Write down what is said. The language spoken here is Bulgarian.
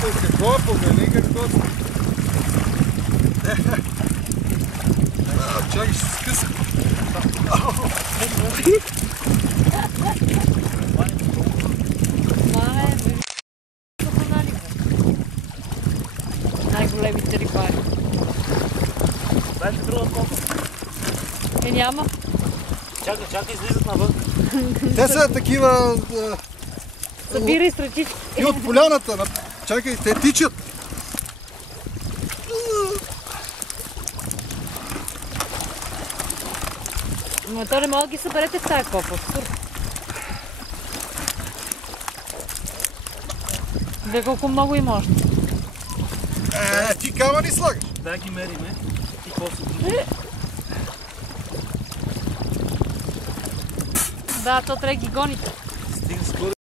Какво е погледни какво? Чакай, ще се скъса. Най-големите рибари. Беше друга скока. Няма. Чакай, излизат навън. Те са такива... Събирай сръчички. И от поляната. Чакай, те тичат. Но то не мога да ги съберете в тая копа. Бе, колко много има още. Ти камъни слагаш. Дай ги мериме. И после. Да, то трябва да ги гоните. Стига скоро.